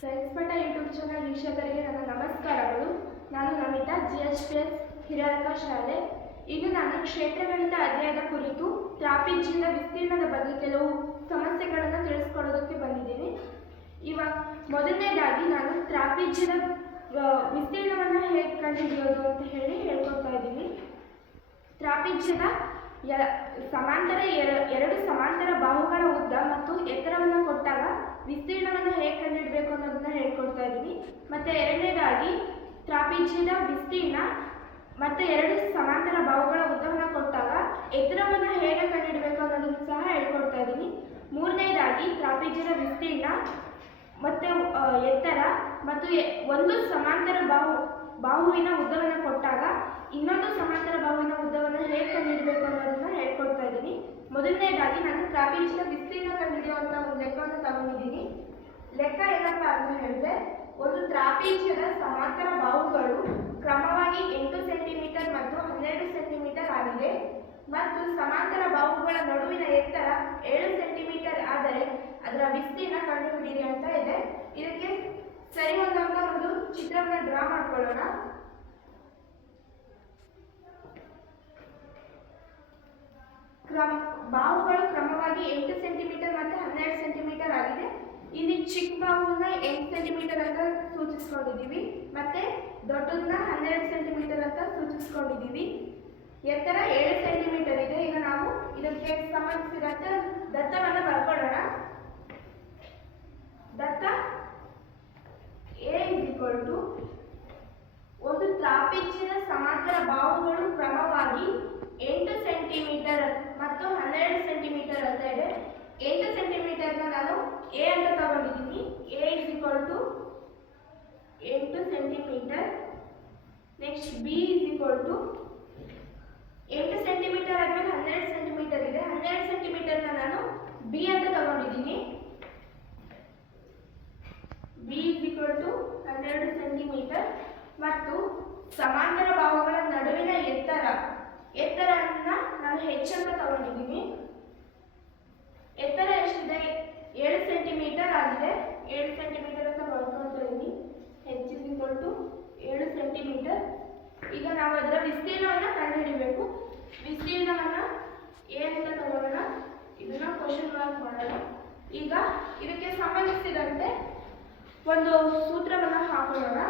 Science ಪಾಠ YouTube channel ವೀಕ್ಷಕರಿಗೆ ನನ್ನ ನಮಸ್ಕಾರಗಳು. ನಾನು ನಮಿತಾ, GHPS ಹಿರಿಯರ್ಕ ಶಾಲೆ. ಇನ್ನು ನಾನು ಕ್ಷೇತ್ರಗಣಿತ ಅಧ್ಯಯನದ ಕುರಿತು ತ್ರಾಪಿಜ್ಯದ ವಿಸ್ತೀರ್ಣದ ಬಗ್ಗೆ ಕೆಲವು ಸಮಸ್ಯೆಗಳನ್ನು ತಿಳಿಸ್ಕೊಡೋದಕ್ಕೆ ಬಂದಿದ್ದೀನಿ. ಇವಾಗ ಮೊದಲನೇದಾಗಿ ನಾನು ತ್ರಾಪಿಜ್ಯದ ವಿಸ್ತೀರ್ಣವನ್ನು ಹೇಗೆ ಕಂಡುಹಿಡಿಯೋದು ಅಂತ ಹೇಳ್ಕೊಡ್ತಾ ಇದ್ದೀನಿ. ತ್ರಾಪಿಜ್ಯದ ಎರಡು ಸಮಾಂತರ ಬಾಹುಗಳ ಉದ್ದ ಮತ್ತು ಎತ್ತರವನ್ನು ಕೊಟ್ಟಾಗ ವಿಸ್ತೀರ್ಣವನ್ನು ಹೇಗೆ ಕಂಡುಹಿಡಬೇಕು ಅನ್ನೋದನ್ನ ಹೇಳ್ಕೊಡ್ತಾ ಇದ್ದೀನಿ. ಮತ್ತು ಎರಡನೇದಾಗಿ ತ್ರಾಪಿಜ್ಯದ ವಿಸ್ತೀರ್ಣ ಮತ್ತು ಎರಡು ಸಮಾಂತರ ಬಾಹುಗಳ ಉದ್ದವನ್ನು ಕೊಟ್ಟಾಗ ಎತ್ತರವನ್ನು ಹೇಗೆ ಕಂಡುಹಿಡಬೇಕು ಅನ್ನೋದನ್ನು ಸಹ ಹೇಳ್ಕೊಡ್ತಾ ಇದ್ದೀನಿ. ಮೂರನೇದಾಗಿ ತ್ರಾಪಿಜ್ಯದ ವಿಸ್ತೀರ್ಣ ಮತ್ತು ಎತ್ತರ ಮತ್ತು ಒಂದು ಸಮಾಂತರ ಬಾಹುವಿನ ಉದ್ದವನ್ನು ಕೊಟ್ಟಾಗ ಇನ್ನೊಂದು ಸಮಾಂತರ ಬಾಹುವಿನ ಉದ್ದವನ್ನು ಹೇಗೆ ಕಂಡುಹಿಡಬೇಕು ಅನ್ನೋದನ್ನ ಹೇಳ್ಕೊಡ್ತಾ ಇದ್ದೀನಿ. ಮೊದಲನೇದಾಗಿ ನಾನು ತ್ರಾಪಿಜ್ಯದ ವಿಸ್ತೀರ್ಣ ಕಂಡುಹಿಡಿಯುವಂಥ ಒಂದು ಲೆಕ್ಕವನ್ನು ತಗೊಂಡಿದ್ದೀನಿ. ಲೆಕ್ಕ ಏನಪ್ಪ ಅಂತ ಹೇಳಿದ್ರೆ, ಒಂದು ತ್ರಾಪಿಜ್ಯದ ಸಮಾಂತರ ಬಾಹುಗಳು ಕ್ರಮವಾಗಿ 8 ಸೆಂಟಿಮೀಟರ್ ಮತ್ತು 12 ಸೆಂಟಿಮೀಟರ್ ಆಗಿದೆ ಮತ್ತು ಸಮಾಂತರ ಬಾಹುಗಳ ನಡುವಿನ ಎತ್ತರ 7 ಸೆಂಟಿಮೀಟರ್ ಆದರೆ ಅದರ ವಿಸ್ತೀರ್ಣ ಕಂಡುಹಿಡಿಯಿರಿ ಅಂತ ಇದೆ. ಇದಕ್ಕೆ ಸರಿ ಹೊಂದುವಂತ ಒಂದು ಚಿತ್ರವನ್ನು ಡ್ರಾ ಮಾಡ್ಕೊಳ್ಳೋಣ. ಬಾಹುಗಳು ಕ್ರಮವಾಗಿ 8 ಸೆಂಟಿಮೀಟರ್ ಮತ್ತು 12 ಸೆಂಟಿಮೀಟರ್ ಆಗಿದೆ. ಇಲ್ಲಿ ಚಿಕ್ಕ ಬಾಹುವನ್ನ 8 ಸೆಂಟಿಮೀಟರ್ ಅಂತ ಸೂಚಿಸ್ಕೊಂಡಿದ್ದೀವಿ ಮತ್ತೆ ದೊಡ್ಡದನ್ನ 12 ಸೆಂಟಿಮೀಟರ್ ಅಂತ ಸೂಚಿಸ್ಕೊಂಡಿದ್ದೀವಿ. ಎತ್ತರ 7 ಸೆಂಟಿಮೀಟರ್ ಇದೆ. ಈಗ ನಾವು ಇದಕ್ಕೆ ಸಂಬಂಧಿಸಿದಂತ ದತ್ತವನ್ನು ಬರ್ಕೊಳ್ಳೋಣ. ದತ್ತ A ಒಂದು ತ್ರಾಪಿಜ್ಯದ ಸಮಾಂತರ ಬಾಹುಗಳು ಕ್ರಮವಾಗಿ 8 ಸೆಂಟಿಮೀಟರ್ ಮತ್ತು 12 ಸೆಂಟಿಮೀಟರ್ ಅಂತ ಇದೆ. 8 ಸೆಂಟಿಮೀಟರ್ನ ನಾನು A ಅಂತ ತಗೊಂಡಿದ್ದೀನಿ. A 8 centimetre. Next B 8 centimetre ಆದ್ಮೇಲೆ 12 ಸೆಂಟಿಮೀಟರ್ ಇದೆ. 12 ಸೆಂಟಿಮೀಟರ್ನ ನಾನು B ಅಂತ ತಗೊಂಡಿದ್ದೀನಿ. B 12 ಸೆಂಟಿಮೀಟರ್ ಮತ್ತು ಸಮಾಂತರ ಬಾಹುಗಳ ನಡುವಿನ ಎತ್ತರನ್ನ ನಾನು H ಅಂತ ತಗೊಂಡಿದ್ದೀನಿ. ಎತ್ತರ ಎಷ್ಟಿದೆ? 7 ಸೆಂಟಿಮೀಟರ್ ಆಗಿದೆ. 7 ಸೆಂಟಿಮೀಟರ್ ಅಂತ ಬರ್ಕೊಳ್ತಾ ಇದ್ದೀನಿ. H 7 centimetre. ಈಗ ನಾವು ಅದರ ವಿಸ್ತೀರ್ಣವನ್ನು ಕಂಡುಹಿಡಿಬೇಕು. ವಿಸ್ತೀರ್ಣವನ್ನು ಏನಂತ ತಗೊಳ್ಳೋಣ, ಇದನ್ನ ಕ್ವಶನ್ ಮಾರ್ಕ್ ಮಾಡೋಣ. ಈಗ ಇದಕ್ಕೆ ಸಂಬಂಧಿಸಿದಂತೆ ಒಂದು ಸೂತ್ರವನ್ನು ಹಾಕೊಳ್ಳೋಣ.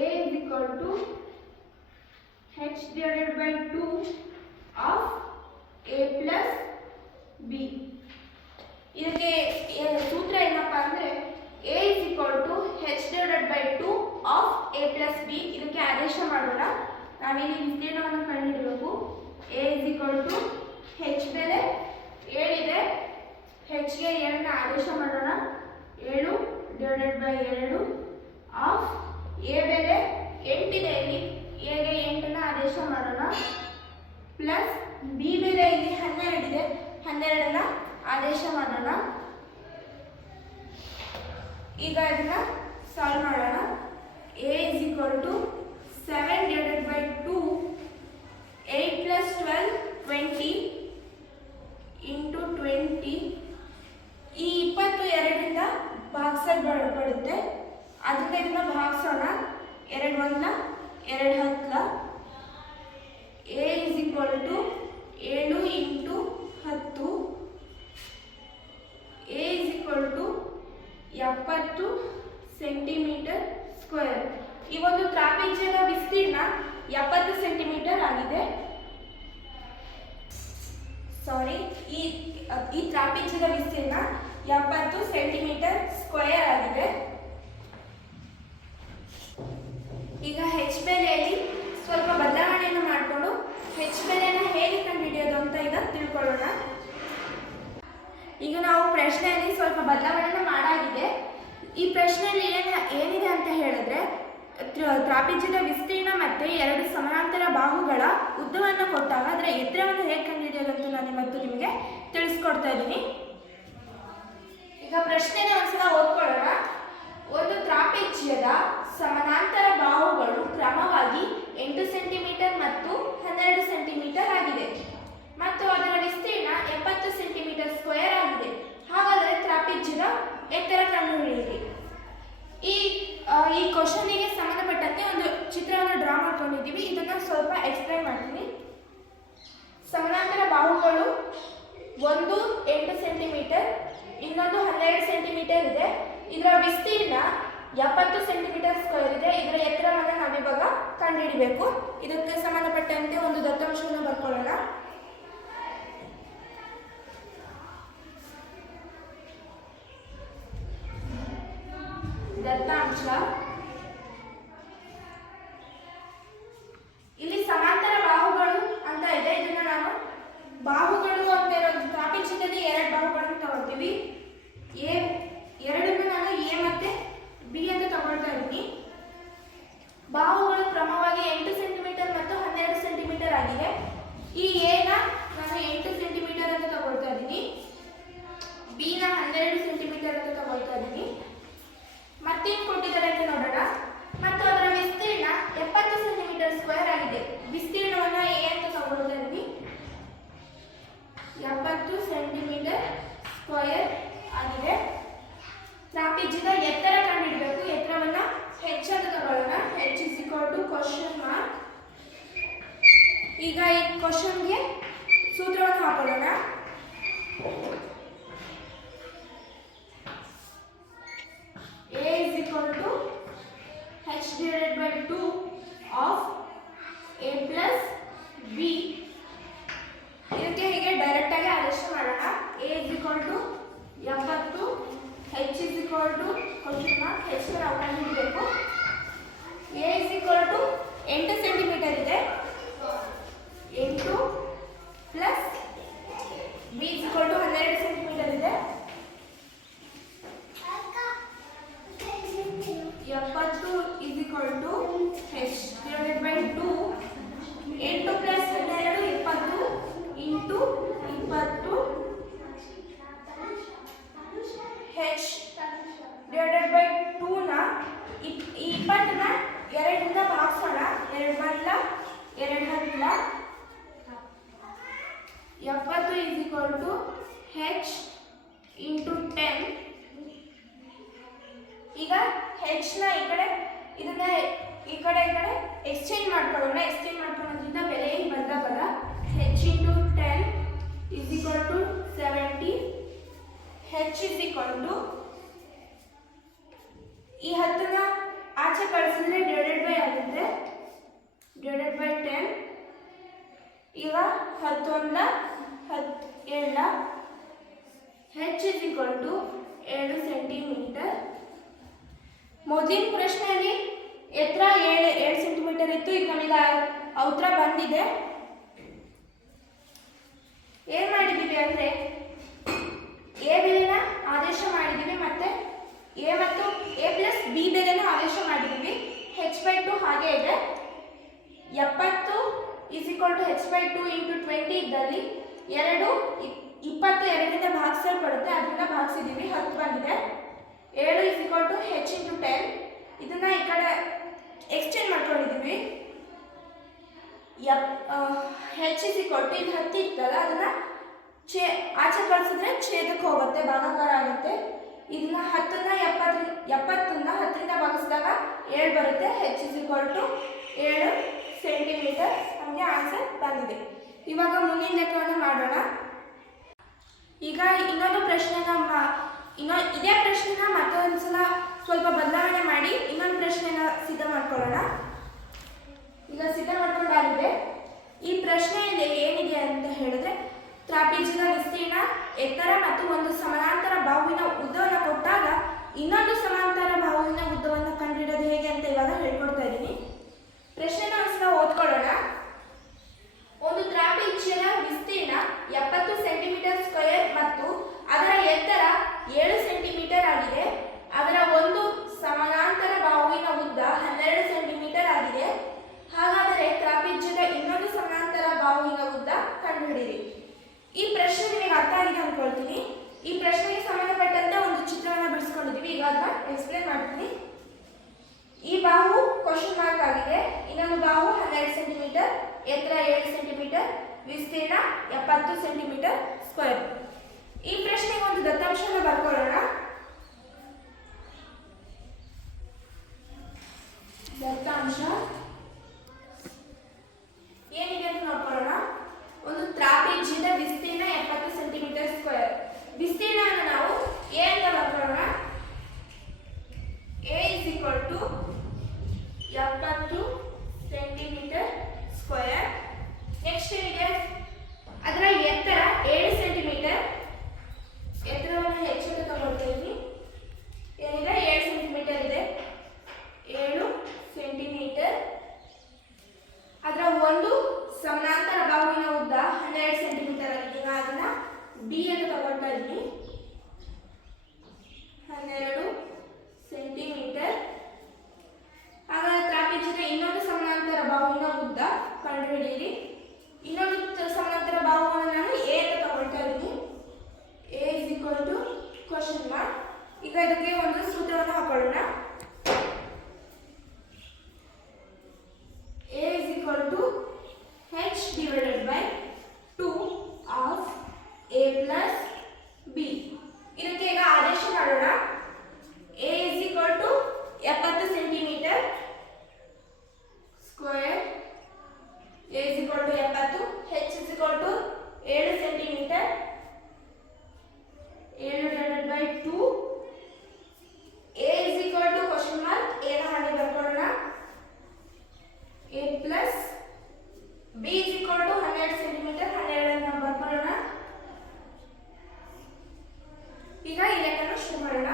A H/2 of A plus B. ಇದಕ್ಕೆ ಸೂತ್ರ ಏನಪ್ಪ ಅಂದರೆ A H/2 of A plus B. ಇದಕ್ಕೆ ಆದೇಶ ಮಾಡೋಣ. ನಾವಿಲ್ಲಿ ವಿಸ್ತೀರ್ಣವನ್ನು ಕಂಡುಹಿಡಬೇಕು. A H ಬೆಲೆ 7 ಇದೆ. H ಗೆ 7ನ ಆದೇಶ ಮಾಡೋಣ. 7/2 ಆಫ್ A ಬೆಲೆ 8 ಇದೆ. ಇಲ್ಲಿ A ಗೆ 8ನ ಆದೇಶ ಮಾಡೋಣ. ಪ್ಲಸ್ B ಬೆಲೆ ಇಲ್ಲಿ 12 ಇದೆ. 12ನ ಆದೇಶ ಮಾಡೋಣ. ಈಗ ಇದನ್ನ ಸಾಲ್ವ್ ಮಾಡೋಣ. A 7/2 8 plus 12 20 into 20. ಈ 22ರಿಂದ ಭಾಗಿಸಲ್ಪಡುತ್ತೆ. ಅದರಿಂದ ಇದನ್ನ ಭಾಗಿಸೋಣ. 2 1 2 10. A 7 into 10. A 70 centimetre square. ಈ ಒಂದು ತ್ರಾಪಿಜ್ಯದ ವಿಸ್ತೀರ್ಣ 70 ಸೆಂಟಿಮೀಟರ್ ಆಗಿದೆ. ಈ ತ್ರಾಪಿಜ್ಯದ ವಿಸ್ತೀರ್ಣ 70 ಸೆಂಟಿಮೀಟರ್ ಸ್ಕ್ವೇರ್ ಆಗಿದೆ. ಈಗ H ಬೆಲೆಯಲ್ಲಿ ಸ್ವಲ್ಪ ಬದಲಾವಣೆಯನ್ನು ಮಾಡಿಕೊಂಡು H ಬೆಲೆನ ಹೇಗೆ ಕಂಡುಹಿಡಿಯೋದು ಅಂತ ಈಗ ತಿಳ್ಕೊಳ್ಳೋಣ. ಈಗ ನಾವು ಪ್ರಶ್ನೆಯಲ್ಲಿ ಸ್ವಲ್ಪ ಬದಲಾವಣೆಯನ್ನು ಮಾಡಾಗಿದೆ. ಈ ಪ್ರಶ್ನೆಯಲ್ಲಿ ಏನಿದೆ ಅಂತ ಹೇಳಿದ್ರೆ, ತ್ರಾಪಿಜ್ಯದ ವಿಸ್ತೀರ್ಣ ಮತ್ತು ಎರಡು ಸಮಾನಾಂತರ ಬಾಹುಗಳ ಉದ್ದವನ್ನು ಕೊಟ್ಟಾಗ ಅದರ ಎತ್ತರವನ್ನು ಹೇಗೆ ಕಂಡುಹಿಡಿಯೋದು ಅಂತ ನಾನು ಇವತ್ತು ನಿಮಗೆ ತಿಳಿಸ್ಕೊಡ್ತಾ ಇದ್ದೀನಿ. ಈಗ ಪ್ರಶ್ನೆನ ಒಂದ್ಸಲ ಓದ್ಕೊಳ್ಳೋಣ. ಒಂದು ತ್ರಾಪಿಜ್ಯದ ಸಮಾನಾಂತರ ಬಾಹುಗಳು ಕ್ರಮವಾಗಿ 8 ಸೆಂಟಿಮೀಟರ್ ಮತ್ತು 12 ಸೆಂಟಿಮೀಟರ್ ಆಗಿದೆ ಮತ್ತು ಅದರ ವಿಸ್ತೀರ್ಣ 70 ಸೆಂಟಿಮೀಟರ್ ಎಕ್ಸ್ಪ್ಲೈನ್ ಮಾಡ್ತೀನಿ. ಸಮಾನಾಂತರ ಬಾಹುಗಳು ಒಂದು 8 ಸೆಂಟಿಮೀಟರ್, ಇನ್ನೊಂದು 12 ಸೆಂಟಿಮೀಟರ್ ಇದೆ. ಇದರ ವಿಸ್ತೀರ್ಣ 70 ಸೆಂಟಿಮೀಟರ್ ಸ್ಕ್ವೇರ್ ಇದೆ. ಇದರ ಎತ್ತರವನ್ನು ನಾವಿವಾಗ ಕಂಡುಹಿಡಿಬೇಕು. ಇದಕ್ಕೆ ಸಂಬಂಧಪಟ್ಟಂತೆ ಒಂದು ದತ್ತಾಂಶವನ್ನು ಬರ್ಕೊಳ್ಳೋಣ. ದತ್ತಾಂಶ ಇಲ್ಲಿ ಸಮಾಂತರ ಬಾಹುಗಳು ಅಂತ ಇದೆ. ಇದನ್ನ ನಾನು ಬಾಹುಗಳು ಅಂತ ಇರೋದು ಟ್ರಾಪಿಜಿಯದಲ್ಲಿ 2 ಬಾಹುಗಳನ್ನು ತಗೊಳ್ತೀವಿ. ಎರಡನ್ನು ನಾನು ಎ ಮತ್ತೆ ಬಿ ಅಂತ ತಗೊಳ್ತಾ ಇದ್ದೀನಿ. ಬಾಹುಗಳು ಕ್ರಮವಾಗಿ 8 ಸೆಂಟಿಮೀಟರ್ ಮತ್ತು 12 ಸೆಂಟಿಮೀಟರ್ ಆಗಿದೆ. ಈ ಎ ನ ನಾನು 8 ಸೆಂಟಿಮೀಟರ್ ಅಂತ ತಗೊಳ್ತಾ ಇದ್ದೀನಿ, ಬಿ ನ 12 ಸೆಂಟಿಮೀಟರ್ ಅಂತ ತಗೊಳ್ತಾ ಇದ್ದೀನಿ. ಮತ್ತೇನು ಕೊಟ್ಟಿದ್ದಾರೆ ಅಂತ ನೋಡೋಣ. ಮತ್ತು ಅದರ ವಿಸ್ತೀರ್ಣ 70 ಸೆಂಟಿಮೀಟರ್ ಸ್ಕ್ವೇರ್ ಆಗಿದೆ. ವಿಸ್ತೀರ್ಣವನ್ನು ಎ ಅಂತ ತಗೊಳ್ತಾ ಇದ್ದೀನಿ, 70 ಸೆಂಟಿಮೀಟರ್ ಸ್ಕ್ವೇರ್ ಆಗಿದೆ. ತ್ರಾಪಿಜ್ಯದ ಎತ್ತರ ಕಂಡುಹಿಡಬೇಕು. ಎತ್ತರವನ್ನು ಹೆಚ್ ಅಂತ ತಗೊಳ್ಳೋಣ. H is equal to question mark. ಈಗ ಈ ಕ್ವಶನ್ಗೆ ಸೂತ್ರವನ್ನು ಹಾಕೊಳ್ಳೋಣ. A is equal to h divided by 2 of a plus b. ಇದಕ್ಕೆ ಹೀಗೆ ಡೈರೆಕ್ಟ್ ಆಗಿ ಆದೇಶ ಮಾಡೋಣ. A is equal to 70, h is equal to question mark. h ನಾವು ಕಂಡುಹಿಡಬೇಕು. A is equal to 8 centimetre ಇದೆ, 8 plus b is equal to 12 centimetre ಇದೆ. 70 is equal to h divided by 2. 8 plus 12 20 into 20 h divided by 2 ನ 20 ನ 2 ಇಂದ ಭಾಗಿಸೋಣ. 2 ಬದಲ 2 ಹತ್ತಲ 70 is equal to h into 10. ಈಗ h ನ ಈ ಕಡೆ ಇದನ್ನ ಈ ಕಡೆ ಎಕ್ಸ್ಚೇಂಜ್ ಮಾಡ್ಕೊಳ್ಳೋಣ. ಎಕ್ಸ್ಚೇಂಜ್ ಮಾಡ್ಕೊಳ್ಳೋದ್ರಿಂದ ಬೆಲೆ ಏನು ಬದಲಾಗಲ್ಲ. h into 10 is equal to 70. h is equal to ಈ 10 ನ ಆಚೆ ಕಳಿಸಿದ್ರೆ ಡಿವೈಡೆಡ್ ಬೈ ಆಗುತ್ತೆ, ಡಿವೈಡೆಡ್ ಬೈ 10. ಈಗ 10 1 7 h is equal to 7 centimetre. ಮೊದಲಿನ ಪ್ರಶ್ನೆಯಲ್ಲಿ ಎತ್ತರ 7 ಸೆಂಟಿಮೀಟರ್ ಇತ್ತು. ಈಗ ನಮಗೆ ಉತ್ತರ ಬಂದಿದೆ. ಏನು ಮಾಡಿದ್ದೀವಿ ಅಂದರೆ ಎ ಬೆಲೆನ ಆದೇಶ ಮಾಡಿದ್ದೀವಿ, ಮತ್ತು ಎ ಮತ್ತು ಎ ಪ್ಲಸ್ ಬಿ ಬೆಲೆನ ಆದೇಶ ಮಾಡಿದ್ದೀವಿ. h/2 ಹಾಗೆ ಇದೆ. 70 is equal to h/2 into 20 ಇದ್ದಲ್ಲಿ 22ರಿಂದ ಭಾಗಿಸಲ್ಪಡುತ್ತೆ. ಅದರಿಂದ ಭಾಗಿಸಿದ್ದೀವಿ, 10 ಬಂದಿದೆ. 7 is equal to h into 10. ಇದನ್ನ ಈ ಕಡೆ ಎಕ್ಸ್ಚೇಂಜ್ ಮಾಡ್ಕೊಂಡಿದ್ದೀವಿ. h is equal to ಇದು 10 ಇತ್ತಲ್ಲ, ಅದನ್ನ ಆಚೆ ಕಳಿಸಿದ್ರೆ ಛೇದಕ್ಕೆ ಹೋಗುತ್ತೆ, ಭಾಗಾಕಾರ ಆಗುತ್ತೆ. ಇದನ್ನ 10ನ್ನ 10ರಿಂದ ಭಾಗಿಸಿದಾಗ 7 ಬರುತ್ತೆ. h is equal to 7 centimetre. ನಮಗೆ ಆನ್ಸರ್ ಬಂದಿದೆ. ಇವಾಗ ಮುಂದಿನ ಲೆಕ್ಕವನ್ನು ಮಾಡೋಣ. ಈಗ ಇನ್ನೊಂದು ಪ್ರಶ್ನೆನ ಇದೇ ಪ್ರಶ್ನೆನ ಮತ್ತೊಂದ್ಸಲ ಸ್ವಲ್ಪ ಬದಲಾವಣೆ ಮಾಡಿ ಇನ್ನೊಂದು ಪ್ರಶ್ನೆನ ಸಿದ್ಧ ಮಾಡ್ಕೊಳ್ಳೋಣ. ಈಗ ಸಿದ್ಧ ಮಾಡ್ಕೊಂಡಾಗಿದೆ. ಈ ಪ್ರಶ್ನೆಯಲ್ಲಿ ಏನಿದೆ ಅಂತ ಹೇಳಿದ್ರೆ, ತ್ರಾಪಿಜ್ಯದ ವಿಸ್ತೀರ್ಣ, ಎತ್ತರ ಮತ್ತು ಒಂದು ಸಮಾನಾಂತರ ಬಾಹುವಿನ ಉದ್ದವನ್ನು ಕೊಟ್ಟಾಗ ಇನ್ನೊಂದು ಸಮಾಂತರ ಬಾಹುವಿನ ಉದ್ದವನ್ನು ಕಂಡುಹಿಡಿಯೋದು ಹೇಗೆ ಅಂತ ಇವಾಗ ಹೇಳ್ಕೊಡ್ತಾ ಇದ್ದೀನಿ. ಪ್ರಶ್ನೆನ ಒಂದ್ಸಲ ಓದ್ಕೊಳ್ಳೋಣ. ಒಂದು ತ್ರಾಪಿಜ್ಯದ ವಿಸ್ತೀರ್ಣ 70 ಸೆಂಟಿಮೀಟರ್ ಸ್ಕ್ವೇರ್ ಮತ್ತು ಅದರ ಎತ್ತರ 7 ಸೆಂಟಿಮೀಟರ್ ಆಗಿದೆ. ಅದರ ಒಂದು ಸಮಾನಾಂತರ ಬಾಹುವಿನ ಉದ್ದ 12 ಸೆಂಟಿಮೀಟರ್ ಆಗಿದೆ. ಹಾಗಾದರೆ ತ್ರಾಪಿಜ್ಯದ ಇನ್ನೊಂದು ಸಮಾನಾಂತರ ಬಾಹುವಿನ ಉದ್ದ ಕಂಡುಹಿಡಿಯಿರಿ. ಈ ಪ್ರಶ್ನೆ ನಿಮಗೆ ಅರ್ಥ ಆಗಿದೆ ಅಂದ್ಕೊಳ್ತೀನಿ. ಈ ಪ್ರಶ್ನೆಗೆ ಸಂಬಂಧಪಟ್ಟಂತೆ ಒಂದು ಚಿತ್ರವನ್ನು ಬಿಡಿಸ್ಕೊಂಡಿದ್ದೀವಿ. ಈಗ ಅದನ್ನ ಎಕ್ಸ್ಪ್ಲೇನ್ ಮಾಡ್ತೀನಿ. ಈ ಬಾಹು ಕ್ವಶನ್ ಮಾರ್ಕ್ ಆಗಿದೆ. ಇನ್ನೊಂದು ಬಾಹು 12 ಸೆಂಟಿಮೀಟರ್, ಎತ್ತರ 7 ಸೆಂಟಿಮೀಟರ್, ವಿಸ್ತೀರ್ಣ 70 ಸೆಂಟಿಮೀಟರ್ ಸ್ಕ್ವೇರ್. ಈ ಪ್ರಶ್ನೆಗೆ ಒಂದು ದತ್ತಾಂಶವನ್ನು ಬರ್ಕೊಳ್ಳೋಣ. ದತ್ತಾಂಶ ಬಿ ಅಂತ ತಗೊಳ್ತಾ ಇದ್ದೀನಿ 12 ಸೆಂಟಿಮೀಟರ್. ಹಾಗಾದರೆ ತ್ರಾಪಿಜ್ಯದ ಇನ್ನೊಂದು ಸಮಾನಾಂತರ ಬಾಹುವಿನ ಉದ್ದ ಕಂಡುಹಿಡಿಯಿರಿ. ಇನ್ನೊಂದು ಸಮಾನಾಂತರ ಬಾಹುವನ್ನು ನಾನು ಎ ಅಂತ ತಗೊಳ್ತಾ ಇದ್ದೀನಿ. A is equal to question mark. ಈಗ ಇದಕ್ಕೆ ಒಂದು ಸೂತ್ರವನ್ನು ಹಾಕೊಳ್ಳೋಣ. A is equal to h divided by 2 of A plus B. ಇದಕ್ಕೆ ಈಗ ಆದೇಶ ಮಾಡೋಣ. A is equal to 70 centimetre square. A is equal to 70. h is equal to 7 centimetre. 7 divided by 2. A is equal to question mark. ಏನ ಹಾಗೆ ಬರ್ಕೊಳ್ಳೋಣ. A plus B is equal to 12 centimetre. 12 ಅನ್ನು ಬರ್ಕೊಳ್ಳೋಣ. ಈಗ ಈ ಲೆಕ್ಕನ ಶುರು ಮಾಡೋಣ.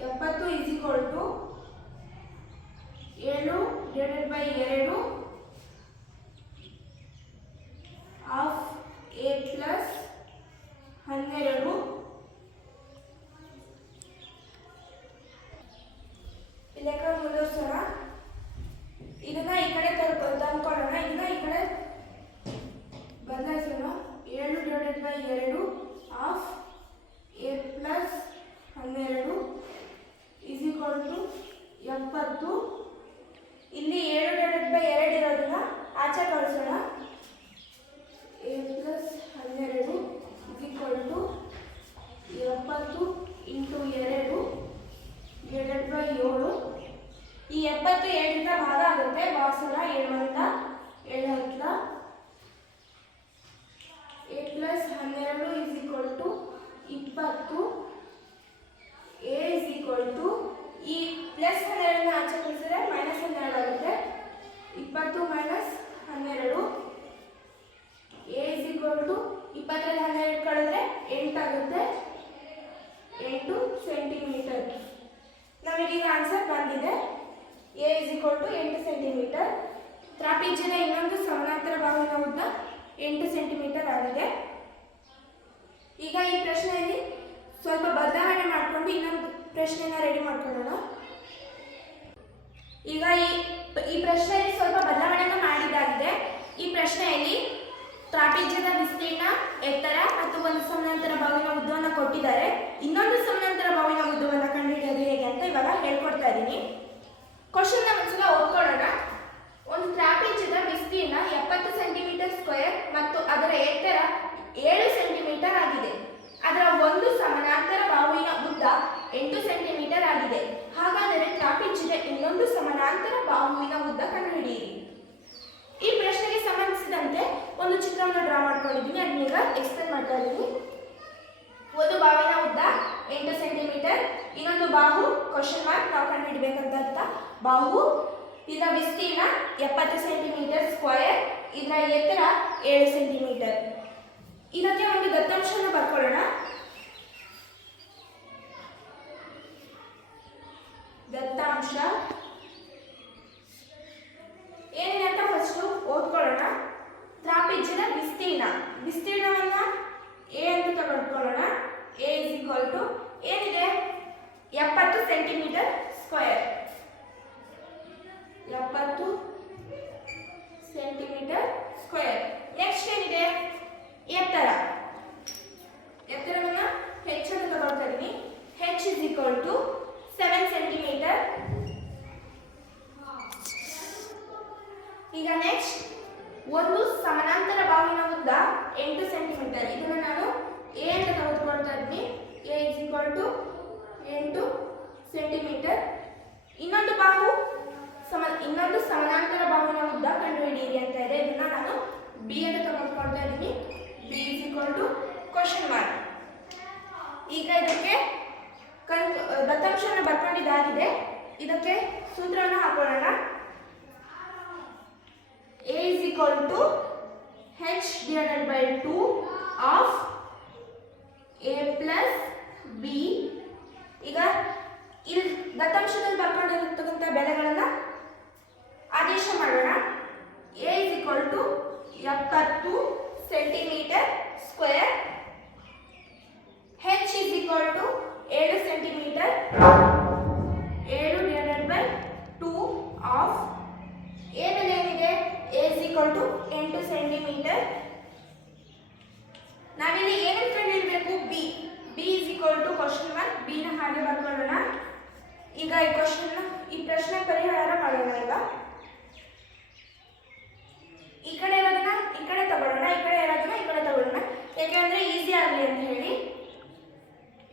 70 is equal to 7 divided by 2 of A plus 12. ಲೆಕ್ಕ ಮುಂದುವರಿಸೋಣ. ಇದನ್ನ ಈ ಕಡೆ ತಂದ್ಕೊಳ್ಳೋಣ. ಇದನ್ನ ಈ ಕಡೆ ಬದಲಾಯಿಸೋಣ. 7 divided by 2 of A plus 12 is equal to 70. ಇಲ್ಲಿ 7 ಡಿವೈಡೆಡ್ ಬೈ 2 ಇರೋದನ್ನ ಆಚೆ ಕಳಿಸೋಣ. A plus 12 is equal to 70 into 2 divided by 7. ಈ 70 7ರಿಂದ ಭಾಗ ಆಗುತ್ತೆ. ಭಾಗಿಸೋಣ. 7 ಅಂತ 7 ಹತ್ತ. A plus 12 is equal to 20. A is equal to ಈ ಪ್ಲಸ್ 12ನ ಆಚೆ ಕಳಿಸಿದ್ರೆ ಮೈನಸ್ 12 ಆಗುತ್ತೆ. 20 minus 12. A is equal to 20ರಲ್ಲಿ 12 ಕಳೆದ್ರೆ 8 ಆಗುತ್ತೆ. 8 ಸೆಂಟಿಮೀಟರ್. ನಮಗೀಗ ಆನ್ಸರ್ ಬಂದಿದೆ. A is equal to 8 centimetre. ತ್ರಾಪಿಜ್ಯದ ಇನ್ನೊಂದು ಸಮಾನಾಂತರ ಬಾಹುವಿನ ಉದ್ದ 8 ಸೆಂಟಿಮೀಟರ್ ಆಗಿದೆ. ಈಗ ಈ ಪ್ರಶ್ನೆಯಲ್ಲಿ ಸ್ವಲ್ಪ ಬದಲಾವಣೆ ಮಾಡಿಕೊಂಡು ಇನ್ನೊಂದು ಪ್ರಶ್ನೆನ ರೆಡಿ ಮಾಡ್ಕೊಳ್ಳೋಣ. ಈಗ ಈ ಪ್ರಶ್ನೆಯಲ್ಲಿ ಸ್ವಲ್ಪ ಬದಲಾವಣೆಯನ್ನು ಮಾಡಿದ್ದಾಗಿದೆ. ಈ ಪ್ರಶ್ನೆಯಲ್ಲಿ ತ್ರಾಪಿಜ್ಯದ ವಿಸ್ತೀರ್ಣ, ಎತ್ತರ ಮತ್ತು ಒಂದು ಸಮಾನಾಂತರ ಬಾಹುವಿನ ಉದ್ದವನ್ನು ಕೊಟ್ಟಿದ್ದಾರೆ. ಇನ್ನೊಂದು ಸಮಾನಾಂತರ ಬಾಹುವಿನ ಉದ್ದವನ್ನು ಕಂಡುಹಿಡಿಯೋದು ಹೇಗೆ ಅಂತ ಇವಾಗ ಹೇಳ್ಕೊಡ್ತಾ ಇದ್ದೀನಿ. ಕ್ವಶನ್ನ ಒಂದ್ಸಲ ಓದ್ಕೊಳ್ಳೋಣ. ಒಂದು ತ್ರಾಪಿಜ್ಯದ ವಿಸ್ತೀರ್ಣ 70 ಸೆಂಟಿಮೀಟರ್ ಸ್ಕ್ವೇರ್ ಮತ್ತು ಅದರ ಎತ್ತರ 7 ಸೆಂಟಿಮೀಟರ್ ಆಗಿದೆ. ಅದರ ಒಂದು ಸಮಾನಾಂತರ ಬಾಹುವಿನ ಉದ್ದ 8 ಸೆಂಟಿಮೀಟರ್ ಆಗಿದೆ. ಹಾಗಾದರೆ ತ್ರಾಪಿಜ್ಯದ ಇನ್ನೊಂದು ಸಮಾನಾಂತರ ಬಾಹುವಿನ ಉದ್ದ ಕಂಡುಹಿಡಿಯಿರಿ. ಈ ಪ್ರಶ್ನೆಗೆ ಸಂಬಂಧಿಸಿದಂತೆ ಒಂದು ಚಿತ್ರವನ್ನು ಡ್ರಾ ಮಾಡ್ಕೊಂಡಿದ್ದೀನಿ. ಅದನ್ನೀಗ ಎಕ್ಸ್ಪ್ಲೇನ್ ಮಾಡ್ತಾ ಇದ್ದೀನಿ. ಒಂದು ಬಾಹುವಿನ ಉದ್ದ 8 ಸೆಂಟಿಮೀಟರ್. ಇನ್ನೊಂದು ಬಾಹು ಕ್ವಶನ್ ಮಾರ್ಕ್ ನಾವು ಕಂಡುಹಿಡಬೇಕಂತ ಬಾಹು. ಇದರ ವಿಸ್ತೀರ್ಣ 70 ಸೆಂಟಿಮೀಟರ್ ಸ್ಕ್ವೇರ್. ಇದರ ಎತ್ತರ 7 ಸೆಂಟಿಮೀಟರ್. ಇದಕ್ಕೆ ಒಂದು ದತ್ತಾಂಶವನ್ನು ಬರ್ಕೊಳ್ಳೋಣ. ದತ್ತಾಂಶ ಏನಿದೆ ಅಂತ ಫಸ್ಟ್ ಓದ್ಕೊಳ್ಳೋಣ. ತ್ರಾಪಿಜ್ಯದ ವಿಸ್ತೀರ್ಣವನ್ನ ಎ ಅಂತ ತಗೊಳ್ಕೊಳ್ಳೋಣ. ಎ ಇಸ್ ಈಕ್ವಲ್ ಟು ಏನಿದೆ 70 centimetre square. 70 centimetre square. Next ಏನಿದೆ ಎತ್ತರವನ್ನ ಹೆಚ್ಚನ್ನು ತಗೊಳ್ತಾ ಇದ್ದೀನಿ. h is equal to 7 centimetre. ಈಗ ನೆಕ್ಸ್ಟ್ ಒಂದು ಸಮಾನಾಂತರ ಬಾಹುವಿನ ಉದ್ದ 8 ಸೆಂಟಿಮೀಟರ್. ಇದನ್ನು ನಾನು ಎ ಅಂತ ತೆಗೆದುಕೊಳ್ತಾ ಇದ್ದೀನಿ. A is equal to 8 centimetre. ಇನ್ನೊಂದು ಸಮಾನಾಂತರ ಬಾಹುವಿನ ಉದ್ದ ಕಂಡುಹಿಡಿಯಿರಿ ಅಂತ ಇದೆ. ಇದನ್ನ ನಾನು ಬಿ ಅಂತ ತೆಗೆದುಕೊಳ್ತಾ ಇದ್ದೀನಿ. B is equal to question mark. ಈಗ ಇದಕ್ಕೆ ದತ್ತಾಂಶವನ್ನು ಬರ್ಕೊಂಡಿದ್ದಾಗಿದೆ. ಇದಕ್ಕೆ ಸೂತ್ರವನ್ನು ಹಾಕೊಳ್ಳೋಣ. A is equal to h divided by 2 of a plus b. ಈಗ ಇಲ್ಲಿ ದತ್ತಾಂಶದಲ್ಲಿ ಬರ್ಕೊಂಡಿರತಕ್ಕಂಥ ಬೆಲೆಗಳನ್ನು ಆದೇಶ ಮಾಡೋಣ. A is equal to 70 centimetre square, H is equal to 7 centimetre, 7 divided by 2 of A ಬೆಲೆ ಏನಿದೆ, A is equal to 8 centimetre. ನಾವಿಲ್ಲಿ ಏನೇನು ಕಂಡುಹಿಡಬೇಕು, B. B is equal to question mark, B ನ ಹಾಗೆ ಬರ್ಕೊಳ್ಳೋಣ. ಈಗ ಈ ಪ್ರಶ್ನೆ ಪರಿಹಾರ ಮಾಡೋಣ. ಈಗ ಈ ಕಡೆ ಇರೋದನ್ನ ಈ ಕಡೆ ತಗೊಳ್ಳೋಣ, ಈ ಕಡೆ ಇರೋದನ್ನ ಈ ಕಡೆ ತಗೊಳ್ಳೋಣ, ಯಾಕೆಂದ್ರೆ ಈಸಿ ಆಗಲಿ ಅಂತ ಹೇಳಿ.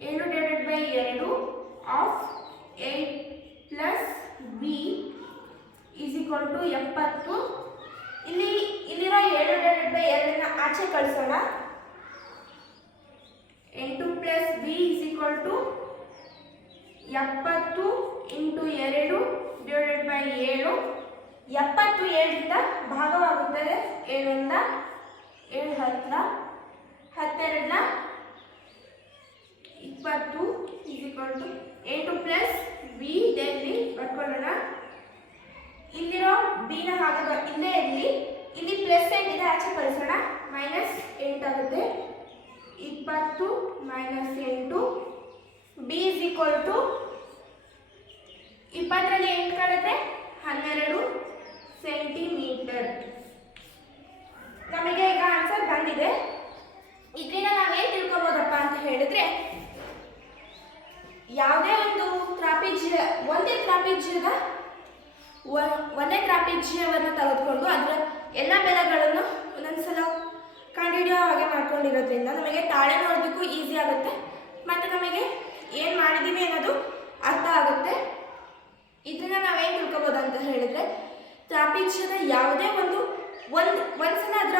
7 divided by 2 of 8 plus B is equal to 70. ಇಲ್ಲಿರೋ 7 ಡಿವೈಡೆಡ್ ಬೈ 2 ಆಚೆ ಕಳಿಸೋಣ. 8 plus B is equal to 70 into 2 divided by 7. 70 7ರಿಂದ ಭಾಗವಾಗುತ್ತದೆ, 7ರಿಂದ 7 10, 12 20 is equal to 8 plus B ಡೆಲ್ಲಿ ಬರ್ಕೊಳ್ಳೋಣ. ಇಲ್ಲಿರೋ ಬಿನ ಹಾಗೆ ಇಲ್ಲೇ ಇರಲಿ, ಇಲ್ಲಿ ಪ್ಲಸ್ 8 ಇದೆ, ಆಚೆ ಕಳಿಸೋಣ. ಮೈನಸ್ 8 ಆಗುತ್ತೆ. 20 minus 8, B is equal to 20ರಲ್ಲಿ 8 ಕಳೆದ್ರೆ 12 ಸೆಂಟಿಮೀಟರ್. ನಮಗೆ ಈಗ ಆನ್ಸರ್ ಬಂದಿದೆ. ಇದರಿಂದ ನಾವೇನು ತಿಳ್ಕೊಬೋದಪ್ಪ ಅಂತ ಹೇಳಿದ್ರೆ, ಯಾವುದೇ ಒಂದು ಒಂದೇ ತ್ರಾಪಿಜ್ಯವನ್ನು ತೆಗೆದುಕೊಂಡು ಅದರ ಎಲ್ಲ ಬೆಲೆಗಳನ್ನು ಒಂದೊಂದ್ಸಲ ಕಂಡುಹಿಡಿಯೋ ಹಾಗೆ ಮಾಡ್ಕೊಂಡಿರೋದ್ರಿಂದ ನಮಗೆ ತಾಳೆ ನೋಡೋದಕ್ಕೂ ಈಸಿ ಆಗುತ್ತೆ ಮತ್ತು ನಮಗೆ ಏನು ಮಾಡಿದ್ದೀವಿ ಅನ್ನೋದು ಅರ್ಥ ಆಗುತ್ತೆ. ಇದನ್ನ ನಾವೇನು ತಿಳ್ಕೊಬೋದು ಅಂತ ಹೇಳಿದ್ರೆ, ತ್ರಾಪಿಜ್ಯದ ಯಾವುದೇ ಒಂದ್ಸಲ ಅದರ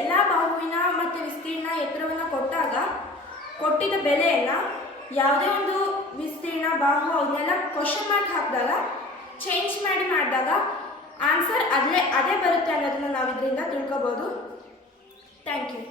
ಎಲ್ಲ ಬಾಹುವಿನ ಮತ್ತು ವಿಸ್ತೀರ್ಣ ಎತ್ತರವನ್ನು ಕೊಟ್ಟಾಗ ಕೊಟ್ಟಿದ್ದ ಬೆಲೆಯನ್ನು ಯಾವುದೇ ಒಂದು ವಿಸ್ತೀರ್ಣ ಬಾಹು ಅವನ್ನೆಲ್ಲ ಕ್ವಶನ್ ಮಾರ್ಕ್ ಹಾಕಿದಾಗ ಚೇಂಜ್ ಮಾಡಿದಾಗ ಆನ್ಸರ್ ಅದೇ ಬರುತ್ತೆ ಅನ್ನೋದನ್ನ ನಾವು ಇದರಿಂದ ತಿಳ್ಕೊಬೋದು. Thank you.